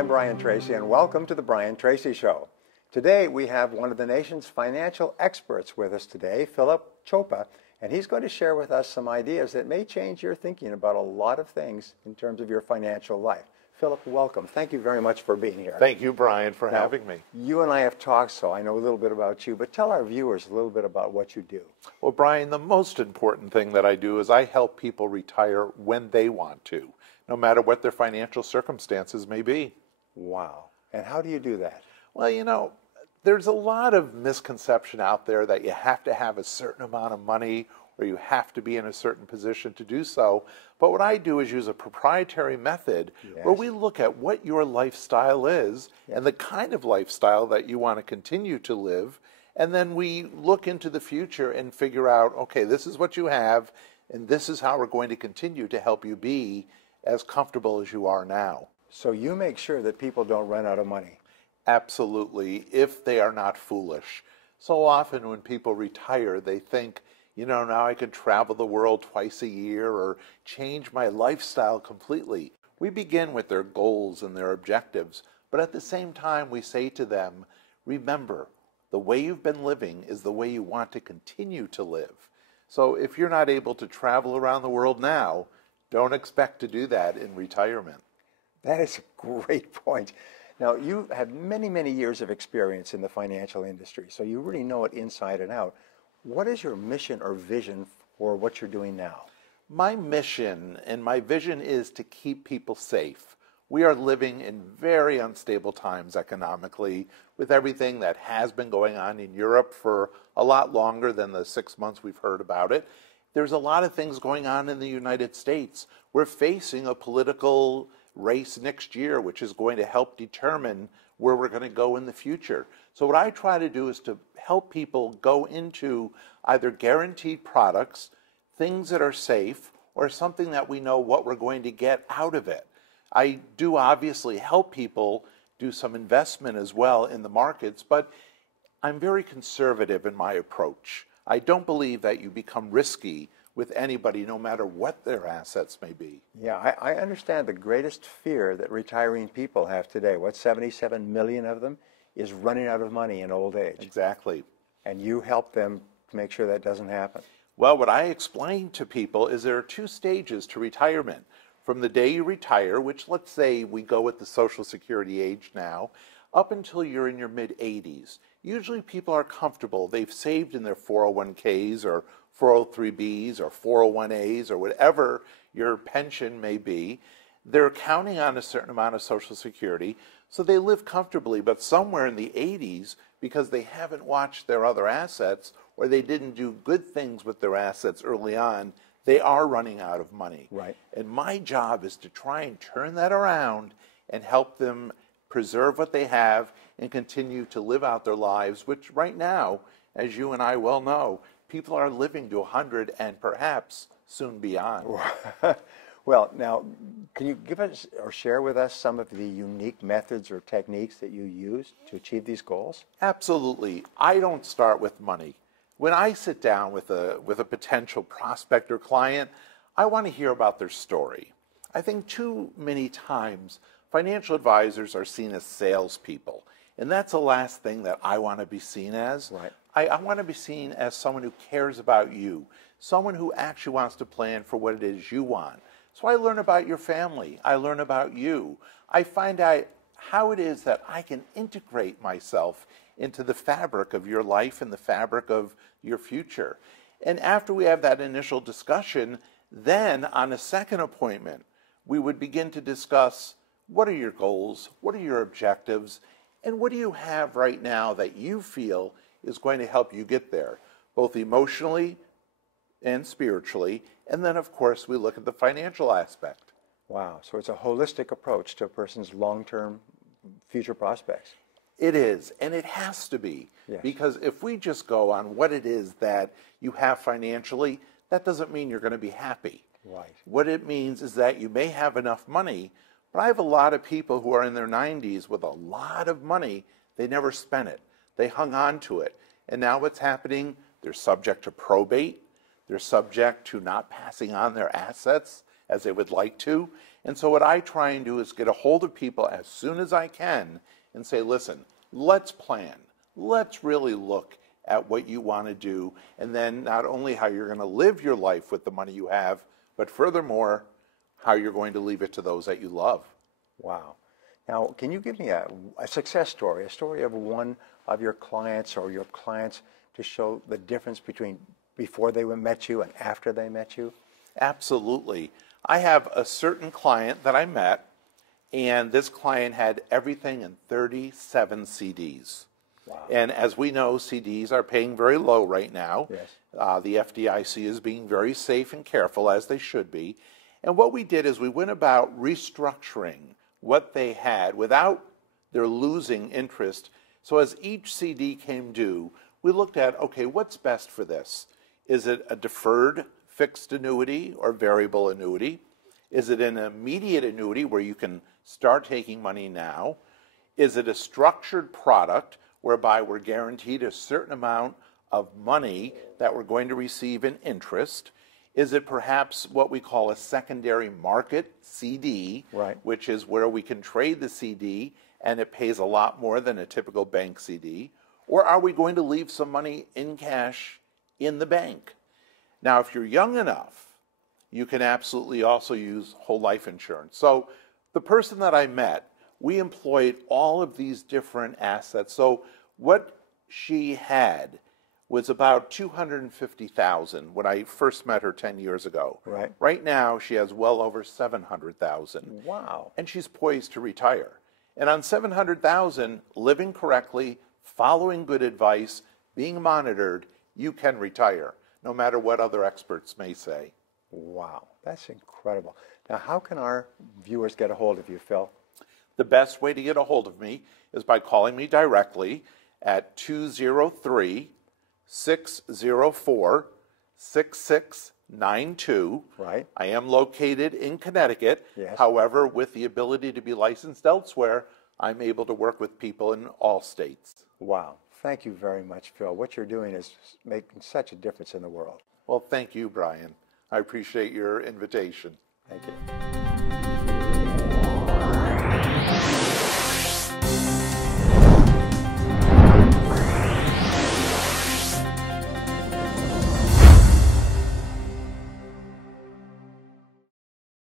I'm Brian Tracy, and welcome to the Brian Tracy Show. Today we have one of the nation's financial experts with us today, Philip Chopra, and he's going to share with us some ideas that may change your thinking about a lot of things in terms of your financial life. Philip, welcome. Thank you very much for being here. Thank you, Brian, for having me. You and I have talked, so I know a little bit about you, but tell our viewers a little bit about what you do. Well, Brian, the most important thing that I do is I help people retire when they want to, no matter what their financial circumstances may be. Wow. And how do you do that? Well, you know, there's a lot of misconception out there that you have to have a certain amount of money or you have to be in a certain position to do so. But what I do is use a proprietary method where we look at what your lifestyle is and the kind of lifestyle that you want to continue to live. And then we look into the future and figure out, okay, this is what you have, and this is how we're going to continue to help you be as comfortable as you are now. So you make sure that people don't run out of money. Absolutely, if they are not foolish. So often when people retire, they think, you know, now I can travel the world twice a year or change my lifestyle completely. We begin with their goals and their objectives, but at the same time we say to them, remember, the way you've been living is the way you want to continue to live. So if you're not able to travel around the world now, don't expect to do that in retirement. That is a great point. Now, you have many, many years of experience in the financial industry, so you really know it inside and out. What is your mission or vision for what you're doing now? My mission and my vision is to keep people safe. We are living in very unstable times economically with everything that has been going on in Europe for a lot longer than the 6 months we've heard about it. There's a lot of things going on in the United States. We're facing a political race next year, which is going to help determine where we're going to go in the future. So what I try to do is to help people go into either guaranteed products, things that are safe, or something that we know what we're going to get out of it. I do obviously help people do some investment as well in the markets, but I'm very conservative in my approach. I don't believe that you become risky with anybody, no matter what their assets may be. Yeah, I understand the greatest fear that retiring people have today, what, 77 million of them, is running out of money in old age. Exactly. And you help them make sure that doesn't happen. Well, what I explain to people is there are 2 stages to retirement. From the day you retire, which let's say we go with the Social Security age now, up until you're in your mid-80s. Usually people are comfortable. They've saved in their 401ks or 403bs or 401as or whatever your pension may be. They're counting on a certain amount of Social Security, so they live comfortably. But somewhere in the 80s, because they haven't watched their other assets or they didn't do good things with their assets early on, they are running out of money. Right. And my job is to try and turn that around and help them preserve what they have and continue to live out their lives, which right now, as you and I well know, people are living to 100 and perhaps soon beyond. Well, now, can you give us or share with us some of the unique methods or techniques that you use to achieve these goals? Absolutely. I don't start with money. When I sit down with a potential prospect or client, I want to hear about their story. I think too many times financial advisors are seen as salespeople, and that's the last thing that I want to be seen as. Right. I want to be seen as someone who cares about you, someone who actually wants to plan for what it is you want. So I learn about your family. I learn about you. I find out how it is that I can integrate myself into the fabric of your life and the fabric of your future. And after we have that initial discussion, then on a second appointment, we would begin to discuss what are your goals, what are your objectives, and what do you have right now that you feel is going to help you get there, both emotionally and spiritually. And then, of course, we look at the financial aspect. Wow. So it's a holistic approach to a person's long-term future prospects. It is, and it has to be. Yes. Because if we just go on what it is that you have financially, that doesn't mean you're going to be happy. Right. What it means is that you may have enough money, but I have a lot of people who are in their 90s with a lot of money. They never spent it. They hung on to it. And now what's happening? They're subject to probate. They're subject to not passing on their assets as they would like to. And so what I try and do is get a hold of people as soon as I can and say, listen, let's plan. Let's really look at what you want to do, and then not only how you're going to live your life with the money you have, but furthermore, how you're going to leave it to those that you love. Wow. Now, can you give me a success story, a story of one of your clients or your clients to show the difference between before they met you and after they met you? Absolutely. I have a certain client that I met, and this client had everything in 37 CDs. Wow. And as we know, CDs are paying very low right now. Yes. The FDIC is being very safe and careful, as they should be. And what we did is we went about restructuring what they had without their losing interest. So as each CD came due, we looked at, okay, what's best for this? Is it a deferred fixed annuity or variable annuity? Is it an immediate annuity where you can start taking money now? Is it a structured product whereby we're guaranteed a certain amount of money that we're going to receive in interest? Is it perhaps what we call a secondary market CD, right, which is where we can trade the CD and it pays a lot more than a typical bank CD? Or are we going to leave some money in cash in the bank? Now, if you're young enough, you can absolutely also use whole life insurance. So the person that I met, we employed all of these different assets. So what she had was about $250,000 when I first met her 10 years ago. Right. Right now, she has well over $700,000. Wow. And she's poised to retire. And on $700,000, living correctly, following good advice, being monitored, you can retire, no matter what other experts may say. Wow, that's incredible. Now, how can our viewers get a hold of you, Phil? The best way to get a hold of me is by calling me directly at 203-604-6692. Right. I am located in Connecticut. Yes. However, with the ability to be licensed elsewhere, I'm able to work with people in all states. Wow. Thank you very much, Phil. What you're doing is making such a difference in the world. Well, thank you, Brian. I appreciate your invitation. Thank you.